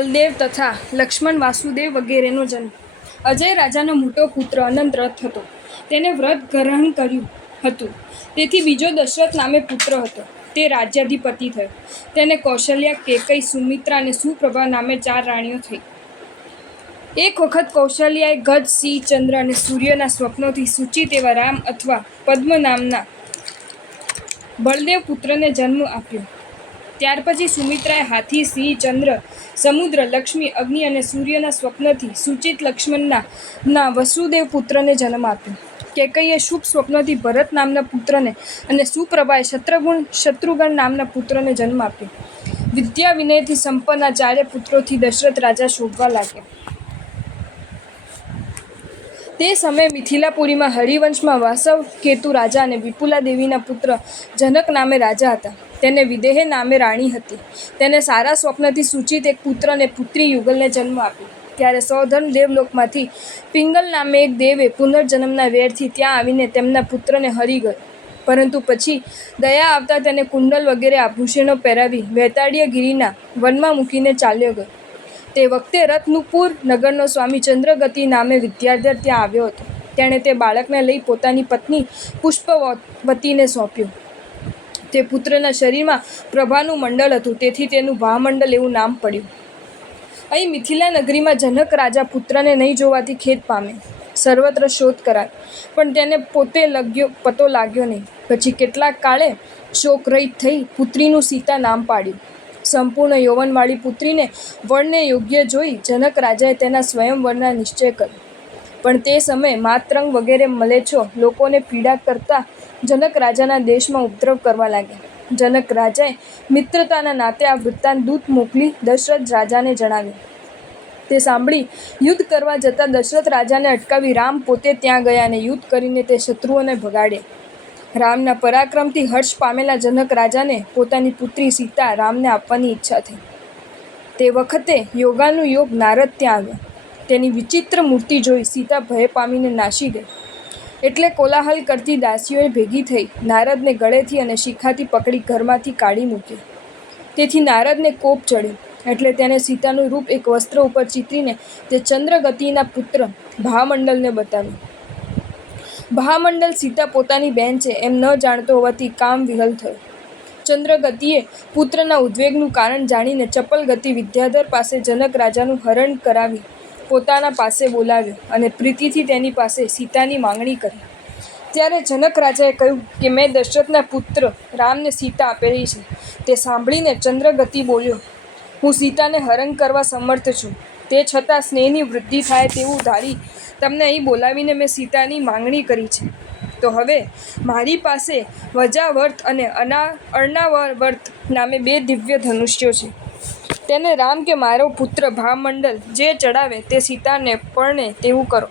બલદેવ તથા લક્ષ્મણ, વાસુદેવ વગેરેનો જન્મ. અજય રાજાનો મોટો પુત્ર અનંત રથ હતો. તેને વ્રત ગ્રહણ કર્યું હતું, તેથી બીજો દશરથ નામે પુત્ર હતો. તે રાજ્યાધિપતિ થયો. તેને કૌશલ્યા, કેકઈ, સુમિત્રા અને સુપ્રભા નામે 4 રાણીઓ થઈ. એક વખત કૌશલ્યાએ ગજ, સિંહ, ચંદ્ર અને સૂર્યના સ્વપ્નોથી સૂચિત એવા રામ અથવા પદ્મ નામના બળદેવ પુત્રને જન્મ આપ્યો. ત્યાર પછી સુમિત્રાએ હાથી, સિંહ, ચંદ્ર, સમુદ્ર, લક્ષ્મી, અગ્નિ અને સૂર્યના સ્વપ્નથી સૂચિત લક્ષ્મણના વસુદેવ પુત્રને જન્મ આપ્યો. કેકઈએ શુભ સ્વપ્નથી ભરત નામના પુત્રને અને સુપ્રભાએ શત્રુઘ્ન નામના પુત્રને જન્મ આપ્યો. વિદ્યા વિનયથી સંપન્ન આ 4 પુત્રોથી દશરથ રાજા શોભવા લાગ્યા. તે સમયે મિથિલાપુરીમાં હરિવંશમાં વાસવ કેતુ રાજા અને વિપુલા દેવીના પુત્ર જનક નામે રાજા હતા. તેને વિદેહે નામે રાણી હતી. તેને સારા સ્વપ્નથી સૂચિત એક પુત્ર અને પુત્રી યુગલને જન્મ આપ્યો. ત્યારે સૌધર્મ દેવલોકમાંથી પિંગલ નામે એક દેવે પુનર્જન્મના વેરથી ત્યાં આવીને તેમના પુત્રને હરી ગયો. પરંતુ પછી દયા આવતા તેને કુંડલ વગેરે આભૂષણો પહેરાવી વૈતાળીય ગિરિના વનમાં મૂકીને ચાલ્યો ગયો. તે વખતે રત્નપુર નગરનો સ્વામી ચંદ્રગતિ નામે વિદ્યાધર ત્યાં આવ્યો હતો. તેણે તે બાળકને લઈ પોતાની પત્ની પુષ્પવતીને સોંપ્યો. તે પુત્રના શરીરમાં પ્રભાનું મંડળ હતું, તેથી તેનું ભામંડલ એવું નામ પડ્યું. અહીં મિથિલા નગરીમાં જનક રાજા પુત્રને નહીં જોવાથી ખેદ પામે. સર્વત્ર શોધ કરાય, પણ તેને પોતે પતો લાગ્યો નહીં. પછી કેટલાક કાળે શોકરહિત થઈ પુત્રીનું સીતા નામ પાડ્યું. સંપૂર્ણ યૌવનવાળી પુત્રીને વરને યોગ્ય જોઈ જનક રાજાએ તેના સ્વયંવરના નિશ્ચય કર્યો. પણ તે સમયે માતરંગ વગેરે મલેચ્છો લોકોને પીડા કરતા જનક રાજાના દેશમાં ઉપદ્રવ કરવા લાગ્યા. જનક રાજાએ મિત્રતાના નાતે આ વૃત્તાંત દૂત મોકલી દશરથ રાજાને જણાવ્યું. તે સાંભળી યુદ્ધ કરવા જતાં દશરથ રાજાને અટકાવી રામ પોતે ત્યાં ગયા અને યુદ્ધ કરીને તે શત્રુઓને ભગાડ્યા. રામના પરાક્રમથી હર્ષ પામેલા જનક રાજાને પોતાની પુત્રી સીતા રામને આપવાની ઈચ્છા થઈ. તે વખતે યોગાનુયોગ નારદ ત્યાં આવ્યા. તેની વિચિત્ર મૂર્તિ જોઈ સીતા ભય પામીને નાસી ગઈ. એટલે કોલાહલ કરતી દાસીઓએ ભેગી થઈ નારદને ગળેથી અને શિખાથી પકડી ઘરમાંથી કાઢી મૂક્યા. તેથી નારદને કોપ ચડ્યો. એટલે તેને સીતાનું રૂપ એક વસ્ત્ર ઉપર ચિતરીને તે ચંદ્રગતિના પુત્ર ભામંડલને બતાવ્યું. ભામંડલ સીતા પોતાની બહેન છે એમ ન જાણતો હોવાથી કામ વિહલ થયો. ચંદ્રગતિએ પુત્રના ઉદ્વેગનું કારણ જાણીને ચપલ ગતિ વિદ્યાધર પાસે જનક રાજાનું હરણ કરાવી પોતાના પાસે બોલાવ્યો અને પ્રીતિથી તેની પાસે સીતાની માંગણી કરી. ત્યારે જનક રાજાએ કહ્યું કે મેં દશરથના પુત્ર રામને સીતા આપેલી છે. તે સાંભળીને ચંદ્રગતિ બોલ્યો, હું સીતાને હરણ કરવા સમર્થ છું. તે છતાં સ્નેહની વૃદ્ધિ થાય તેવું ધારી તમને અહીં બોલાવીને મેં સીતાની માંગણી કરી છે. તો હવે મારી પાસે વજાવર્ત અને અર્ણાવર્ત નામે 2 દિવ્ય ધનુષ્યો છે. તેને રામ કે મારો પુત્ર ભામંડલ જે ચડાવે તે સીતાને પરણે તેવું કરો.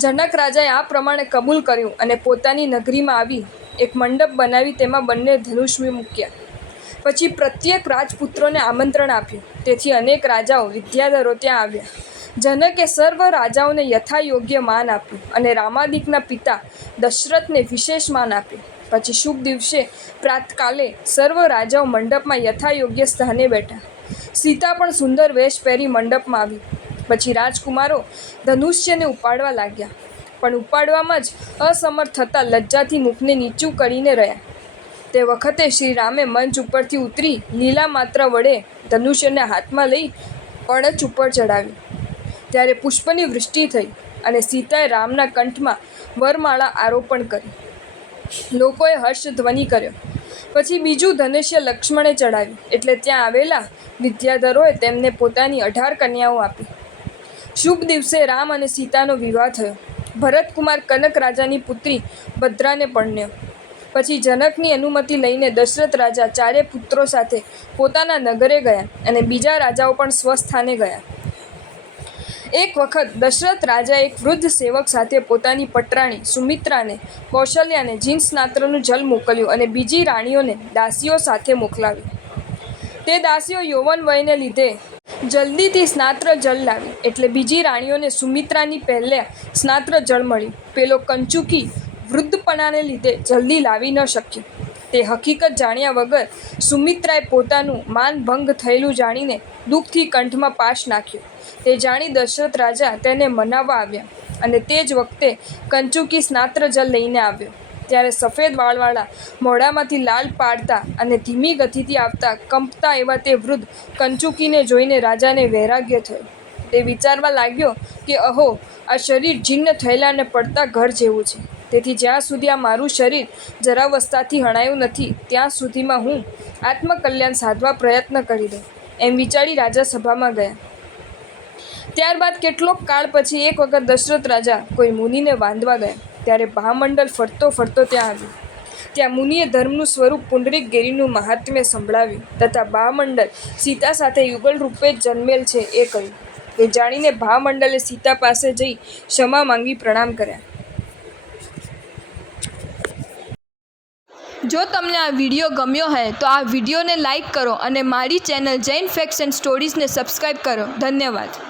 જનક રાજાએ આ પ્રમાણે કબૂલ કર્યું અને પોતાની નગરીમાં આવી એક મંડપ બનાવી તેમાં બંને ધનુષ્ય મૂક્યા. પછી પ્રત્યેક રાજપુત્રોને આમંત્રણ આપ્યું. તેથી અનેક રાજાઓ વિદ્યાધરો ત્યાં આવ્યા. જનકે સર્વ રાજાઓને યથાયોગ્ય માન આપ્યું અને રામાદિકના પિતા દશરથને વિશેષ માન આપ્યું. પછી શુભ દિવસે પ્રાતકાલે સર્વ રાજાઓ મંડપમાં યથાયોગ્ય સ્થાને બેઠા. સીતા પણ સુંદર વેશ પહેરી મંડપમાં આવી. પછી રાજકુમારો ધનુષ્યને ઉપાડવા લાગ્યા, પણ ઉપાડવામાં જ અસમર્થ થતાં લજ્જાથી મુખને નીચું કરીને રહ્યા. તે વખતે શ્રી રામે મંચ ઉપરથી ઉતરી લીલા માત્ર વડે ધનુષ્યને હાથમાં લઈ કળચ ઉપર ચડાવ્યું. ત્યારે પુષ્પની વૃષ્ટિ થઈ અને સીતાએ રામના કંઠમાં વરમાળા આરોપણ કરી. લોકોએ હર્ષધ્વનિ કર્યો. પછી બીજું ધનુષ્ય લક્ષ્મણે ચડાવ્યું. એટલે ત્યાં આવેલા વિદ્યાધરોએ તેમને પોતાની 18 કન્યાઓ આપી. શુભ દિવસે રામ અને સીતાનો વિવાહ થયો. ભરતકુમાર કનક રાજાની પુત્રી ભદ્રાને પરણ્યો. પછી જનકની અનુમતિ લઈને દશરથ રાજા 4 પુત્રો સાથે પોતાના નગરે ગયા અને બીજા રાજાઓ પણ સ્વસ્થાને ગયા. એક વખત દશરથ રાજાએ એક વૃદ્ધ સેવક સાથે પોતાની પટરાણી સુમિત્રાને, કૌશલ્યાને જીનસ્નાત્રનું જલ મોકલ્યું અને બીજી રાણીઓને દાસીઓ સાથે મોકલાવી. તે દાસીઓ યૌવન વયને લીધે જલ્દીથી સ્નાત્ર જળ લાવી. એટલે બીજી રાણીઓને સુમિત્રાની પહેલા સ્નાત્ર જળ મળ્યું. પેલો કંચુકી વૃદ્ધપણાને લીધે જલ્દી લાવી ન શક્યો. તે હકીકત જાણ્યા વગર સુમિત્રાએ પોતાનું માન ભંગ થયેલું જાણીને દુઃખથી કંઠમાં પાશ નાખ્યો. તે જાણી દશરથ રાજા તેને મનાવવા આવ્યા અને તે જ વખતે કંચુકી સ્નાત્ર જલ લઈને આવ્યો. ત્યારે સફેદ વાળવાળા મોઢામાંથી લાલ પાડતા અને ધીમી ગતિથી આવતા કંપતા એવા તે વૃદ્ધ કંચુકીને જોઈને રાજાને વૈરાગ્ય થયો. તે વિચારવા લાગ્યો કે અહો, આ શરીર જીર્ણ થયેલા અને પડતા ઘર જેવું છે. તેથી જ્યાં સુધી આ મારું શરીર જરાવસ્થાથી હણાયું નથી ત્યાં સુધીમાં હું આત્મકલ્યાણ સાધવા પ્રયત્ન કરી દઉં, એમ વિચારી રાજા સભામાં ગયા. ત્યારબાદ કેટલોક કાળ પછી એક વખત દશરથ રાજા કોઈ મુનિને વાંધવા ગયા. ત્યારે ભામંડળ ફરતો ફરતો ત્યાં આવ્યો. ત્યાં મુનિએ ધર્મનું સ્વરૂપ પુંડરીક ગિરિનું મહાત્મ્ય સંભળાવ્યું તથા ભામંડળ સીતા સાથે યુગલ રૂપે જન્મેલ છે એ કહ્યું. તે જાણીને ભામંડળે સીતા પાસે જઈ ક્ષમા માંગી પ્રણામ કર્યા. જો તમને આ વિડીયો ગમ્યો હોય તો આ વિડીયોને લાઈક કરો અને મારી ચેનલ જૈન ફેક્ટ્સ એન્ડ સ્ટોરીઝને સબસ્ક્રાઈબ કરો. ધન્યવાદ.